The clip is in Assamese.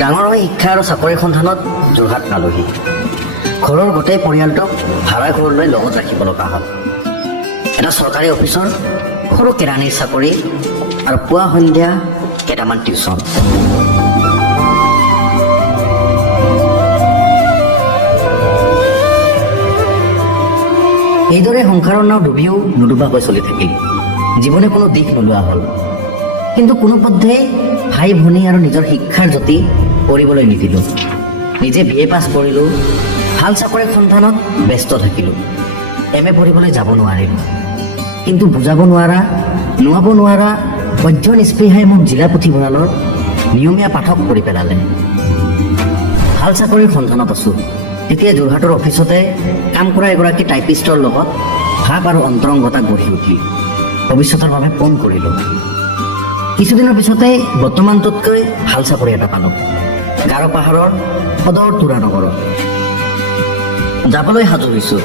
ডাঙৰ হৈ শিক্ষা আৰু চাকৰিৰ সন্ধানত যোৰহাট পালোহি। ঘৰৰ গোটেই পৰিয়ালটোক ভাড়া ঘৰলৈ লগত ৰাখিব লগা হ'ল। এটা চৰকাৰী অফিচৰ সৰু কেৰাণীৰ চাকৰি আৰু পুৱা সন্ধিয়া কেইটামান টিউচন। এইদৰে সংসাৰৰ নাও ডুবিও নুডুবাকৈ চলি থাকিল। জীৱনে কোনো দিশ নোলোৱা হ'ল। কিন্তু কোনোপধ্যেই ভাই ভনী আৰু নিজৰ শিক্ষাৰ জ্যোতি পঢ়িবলৈ নিদিলোঁ। নিজে BA পাছ কৰিলোঁ, ভাল চাকৰিৰ সন্ধানত ব্যস্ত থাকিলোঁ। MA পঢ়িবলৈ যাব নোৱাৰিলোঁ। কিন্তু বুজাব নোৱাব নোৱাৰা অধ্যয়ন স্পৃহাই মোক জিলা পুথিভঁৰালৰ নিয়মীয়া পাঠক কৰি পেলালে। ভাল চাকৰিৰ সন্ধানত আছোঁ। তেতিয়া যোৰহাটৰ অফিচতে কাম কৰা এগৰাকী টাইপিষ্টৰ লগত ভাৱ আৰু অন্তৰংগতা গঢ়ি উঠিল। ভৱিষ্যতৰ বাবে ফোন কৰিলোঁ। কিছুদিনৰ পিছতেই বৰ্তমানটোতকৈ ভাল চাকৰি এটা পালোঁ। গাৰো পাহাৰৰ সদৰ তুৰা নগৰত যাবলৈ সাজু হৈছোঁ।